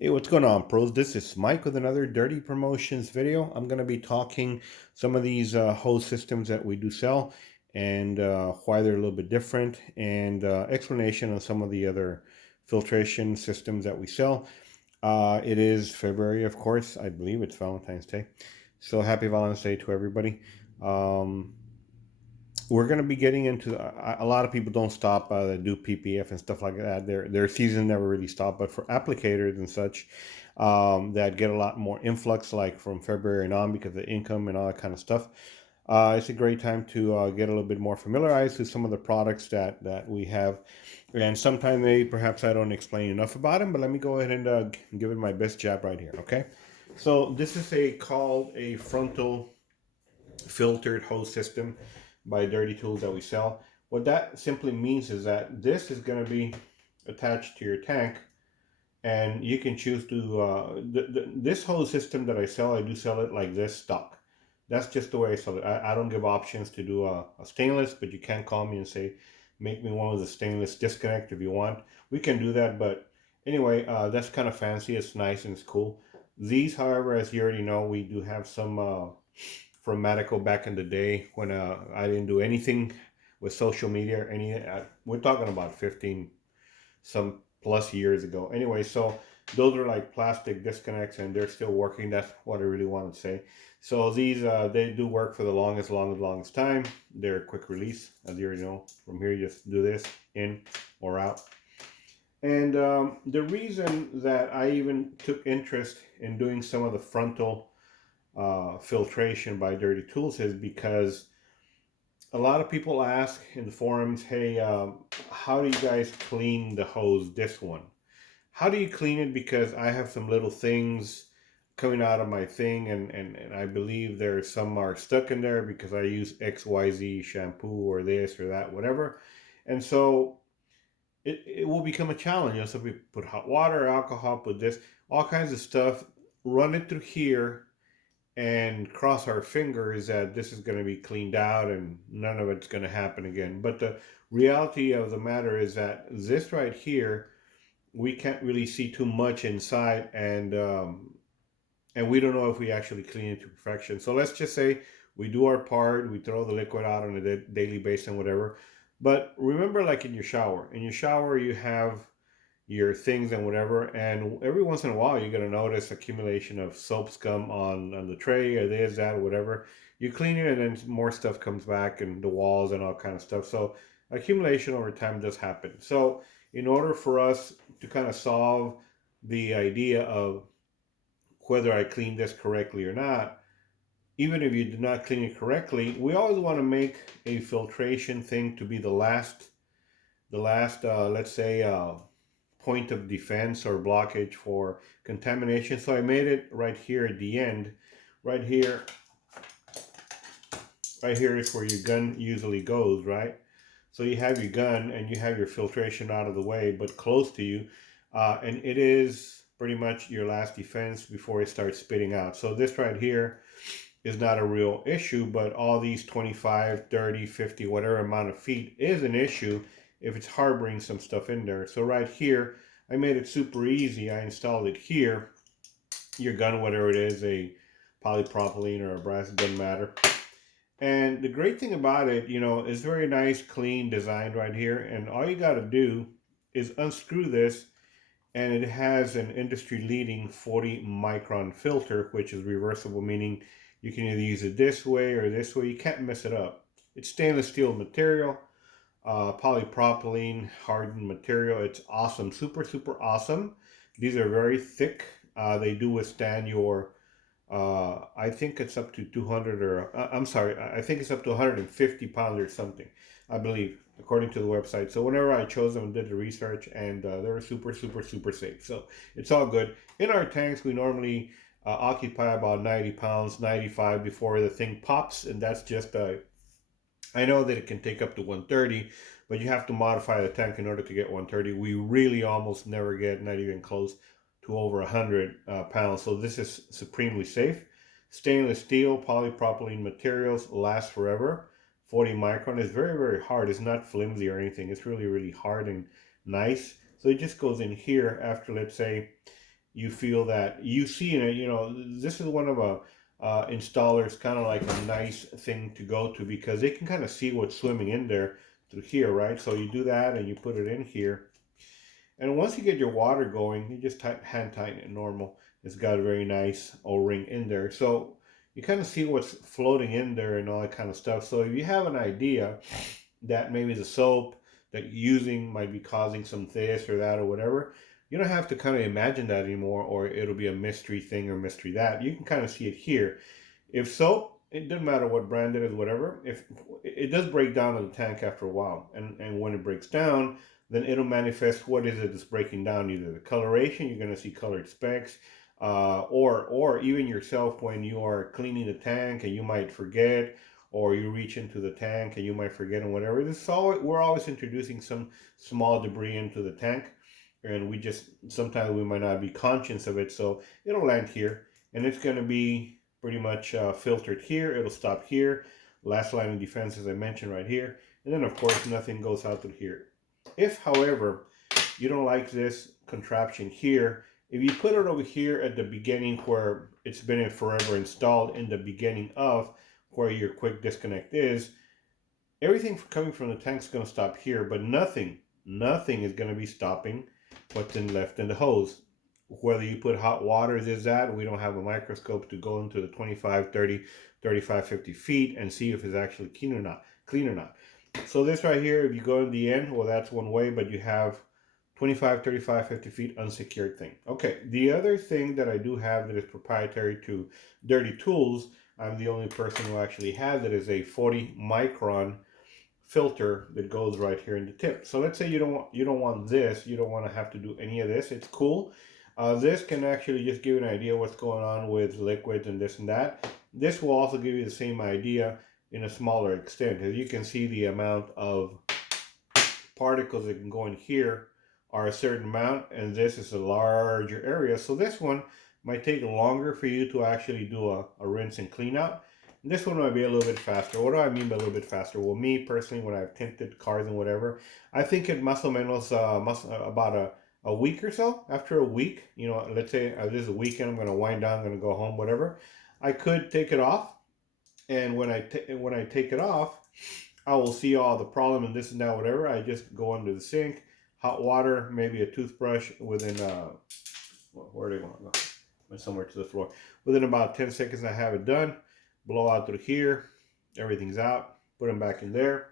Hey, what's going on, pros? This is Mike with another Dirty Promotions video. I'm going to be talking some of these hose systems that we do sell and why they're a little bit different, and explanation on some of the other filtration systems that we sell. It is February, of course. I believe it's Valentine's Day. So happy Valentine's Day to everybody. Um, we're going to be getting into a lot of people don't stop that do PPF and stuff like that. Their season never really stopped, but for applicators and such that get a lot more influx, like from February and on, because of the income and all that kind of stuff. It's a great time to get a little bit more familiarized with some of the products that we have, and sometimes perhaps I don't explain enough about them. But let me go ahead and give it my best jab right here. Okay, so this is called a frontal filtered hose system by Dirty Tools that we sell. What that simply means is that this is going to be attached to your tank, and you can choose to this hose system that I sell. I do sell it like this stock. That's just the way I sell it. I don't give options to do a stainless, but you can call me and say, make me one with a stainless disconnect if you want. We can do that, but anyway, that's kind of fancy. It's nice and it's cool. These, however, as you already know, we do have some from Medical back in the day when I didn't do anything with social media or any. We're talking about 15 some plus years ago. Anyway, so those are like plastic disconnects and they're still working. That's what I really want to say. So these they do work for the longest time. They're quick release, as you already know. From here, you just do this in or out. And the reason that I even took interest in doing some of the frontal filtration by Dirty Tools is because a lot of people ask in the forums, hey, how do you guys clean the hose, this one? How do you clean it? Because I have some little things coming out of my thing, and I believe some are stuck in there because I use XYZ shampoo or this or that, whatever. And so it will become a challenge. So we put hot water, alcohol, put this, all kinds of stuff, run it through here, and cross our fingers that this is going to be cleaned out and none of it's going to happen again. But the reality of the matter is that this right here, we can't really see too much inside, and we don't know if we actually clean it to perfection. So let's just say we do our part, we throw the liquid out on a daily basis and whatever. But remember, like in your shower, you have your things and whatever, and every once in a while you're going to notice accumulation of soap scum on the tray or this, that, whatever. You clean it and then more stuff comes back and the walls and all kind of stuff. So accumulation over time does happen. So in order for us to kind of solve the idea of whether I clean this correctly or not, even if you do not clean it correctly, we always want to make a filtration thing to be the last let's say point of defense or blockage for contamination. So I made it right here at the end. Right here, right here is where your gun usually goes, right? So you have your gun and you have your filtration out of the way, but close to you. And it is pretty much your last defense before it starts spitting out. So this right here is not a real issue, but all these 25, 30, 50, whatever amount of feet is an issue if it's harboring some stuff in there. So right here, I made it super easy. I installed it here. Your gun, whatever it is, a polypropylene or a brass, doesn't matter. And the great thing about it, is very nice, clean, designed right here. And all you got to do is unscrew this, and it has an industry leading 40 micron filter, which is reversible, meaning you can either use it this way or this way. You can't mess it up. It's stainless steel material, polypropylene hardened material. It's awesome, super, super awesome. These are very thick. They do withstand your, I think it's up to 200 or, I'm sorry, I think it's up to 150 pounds or something, I believe, according to the website. So whenever I chose them and did the research, and they were super, super, super safe. So it's all good. In our tanks, we normally occupy about 90 pounds, 95 before the thing pops. And that's just, I know that it can take up to 130, but you have to modify the tank in order to get 130. We really almost never get, not even close to over 100 pounds. So this is supremely safe. Stainless steel, polypropylene materials, last forever. 40 micron is very, very hard. It's not flimsy or anything. It's really, really hard and nice. So it just goes in here after, let's say, you feel that you see in it, you know, this is one of a installers kind of like a nice thing to go to because they can kind of see what's swimming in there through here, right? So you do that and you put it in here. And once you get your water going, you just hand tighten it normal. It's got a very nice O-ring in there. So you kind of see what's floating in there and all that kind of stuff. So if you have an idea that maybe the soap that you're using might be causing some this or that or whatever, you don't have to kind of imagine that anymore, or it'll be a mystery thing or mystery that. You can kind of see it here. If soap, it doesn't matter what brand it is, whatever, if it does break down in the tank after a while, and when it breaks down, then it'll manifest what is it that's breaking down. Either the coloration, you're going to see colored specks, or even yourself when you are cleaning the tank and you might forget, or you reach into the tank and you might forget and whatever. This is all, we're always introducing some small debris into the tank, and we just sometimes we might not be conscious of it. So it'll land here, and it's going to be pretty much filtered here. It'll stop here. Last line of defense, as I mentioned, right here. And then, of course, nothing goes out through here. If, however, you don't like this contraption here, if you put it over here at the beginning where it's been in forever installed, in the beginning of where your quick disconnect is, everything coming from the tank is going to stop here, but nothing is going to be stopping what's left in the hose. Whether you put hot water, this, that, we don't have a microscope to go into the 25, 30, 35, 50 feet and see if it's actually clean or not. So this right here, if you go in the end, well, that's one way, but you have 25, 35, 50 feet unsecured thing. Okay, the other thing that I do have that is proprietary to Dirty Tools, I'm the only person who actually has it, is a 40 micron filter that goes right here in the tip. So let's say you don't want this, you don't want to have to do any of this. It's cool. This can actually just give you an idea what's going on with liquids and this and that. This will also give you the same idea in a smaller extent. As you can see, the amount of particles that can go in here are a certain amount, and this is a larger area. So this one might take longer for you to actually do a rinse and clean out. And this one might be a little bit faster. What do I mean by a little bit faster? Well, me personally, when I've tinted cars and whatever, I think it más o menos about a week or so. After a week, you know, let's say this is a weekend, I'm going to wind down, I'm going to go home, whatever. I could take it off, and when I take it off, I will see all the problem and this and that, whatever. I just go under the sink, hot water, maybe a toothbrush within where do they want to go? Went somewhere to the floor. Within about 10 seconds, I have it done. Blow out through here, everything's out. Put them back in there,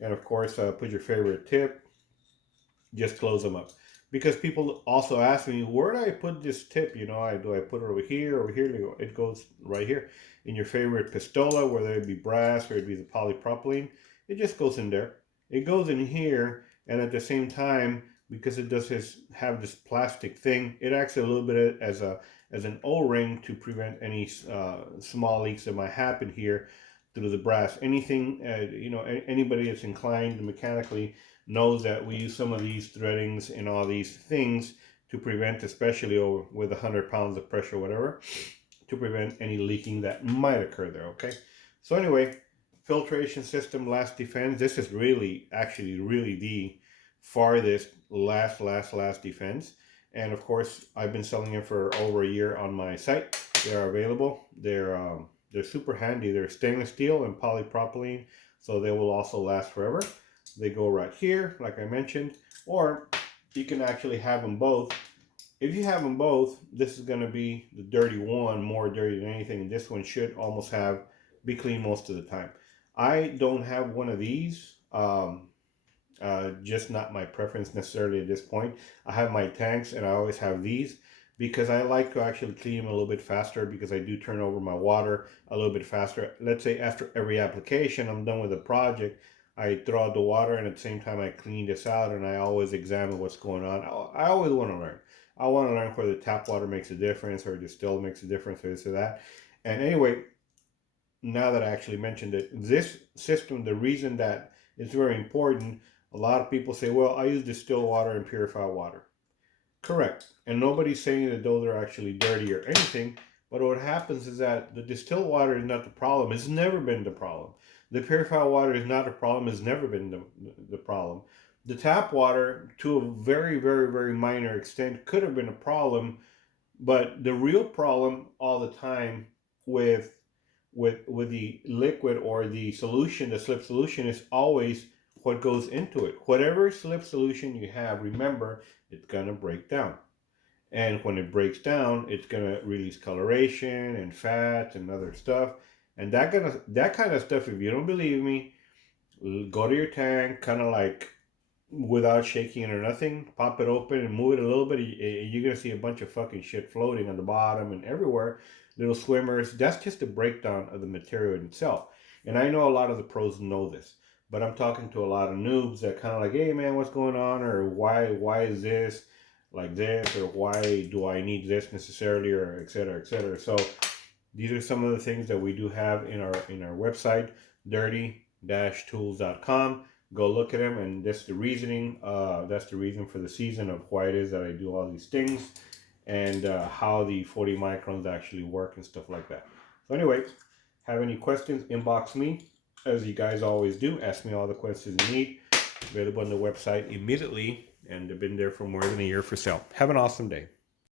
and of course, put your favorite tip. Just close them up. Because people also ask me, where do I put this tip? You know, do I put it over here, over here? It goes right here. In your favorite pistola, whether it be brass or it be the polypropylene, it just goes in there. It goes in here, and at the same time, because it does have this plastic thing, it acts a little bit as an O-ring to prevent any small leaks that might happen here through the brass. Anything, you know, anybody that's inclined mechanically knows that we use some of these threadings and all these things to prevent, especially with 100 pounds of pressure, whatever, to prevent any leaking that might occur there, okay? So anyway, filtration system, last defense. This is actually really the farthest last defense. And of course, I've been selling it for over a year on my site. They are available. They're super handy. They're stainless steel and polypropylene, so they will also last forever. They go right here, like I mentioned, or you can actually have them both. If you have them both, this is going to be the dirty one, more dirty than anything. This one should almost be clean most of the time. I don't have one of these. Just not my preference necessarily at this point. I have my tanks, and I always have these because I like to actually clean them a little bit faster, because I do turn over my water a little bit faster. Let's say after every application, I'm done with the project, I throw out the water, and at the same time I clean this out, and I always examine what's going on. I always want to learn. I want to learn where the tap water makes a difference, or distilled makes a difference, or this or that. And anyway, now that I actually mentioned it, this system, the reason that it's very important, a lot of people say, well, I use distilled water and purified water. Correct. And nobody's saying that those are actually dirty or anything. But what happens is that the distilled water is not the problem. It's never been the problem. The purified water is not a problem. It's never been the problem. the tap water, to a very, very, very minor extent, could have been a problem, but the real problem all the time with with the liquid or the solution, the slip solution, is always what goes into it. Whatever slip solution you have, remember, it's gonna break down. And when it breaks down, it's gonna release coloration and fat and other stuff. And that kind of stuff, if you don't believe me, go to your tank, kind of like without shaking it or nothing, pop it open and move it a little bit. You're gonna see a bunch of fucking shit floating on the bottom and everywhere, little swimmers. That's just a breakdown of the material itself. And I know a lot of the pros know this, but I'm talking to a lot of noobs that kind of like, hey man, what's going on, or why is this like this, or why do I need this necessarily, or et cetera, et cetera. So these are some of the things that we do have in our website, dirty-tools.com. Go look at them, and that's the reasoning. That's the reason for the season of why it is that I do all these things, and how the 40 microns actually work and stuff like that. So anyway, have any questions, inbox me, as you guys always do. Ask me all the questions you need. Available on the website immediately, and they've been there for more than a year for sale. Have an awesome day.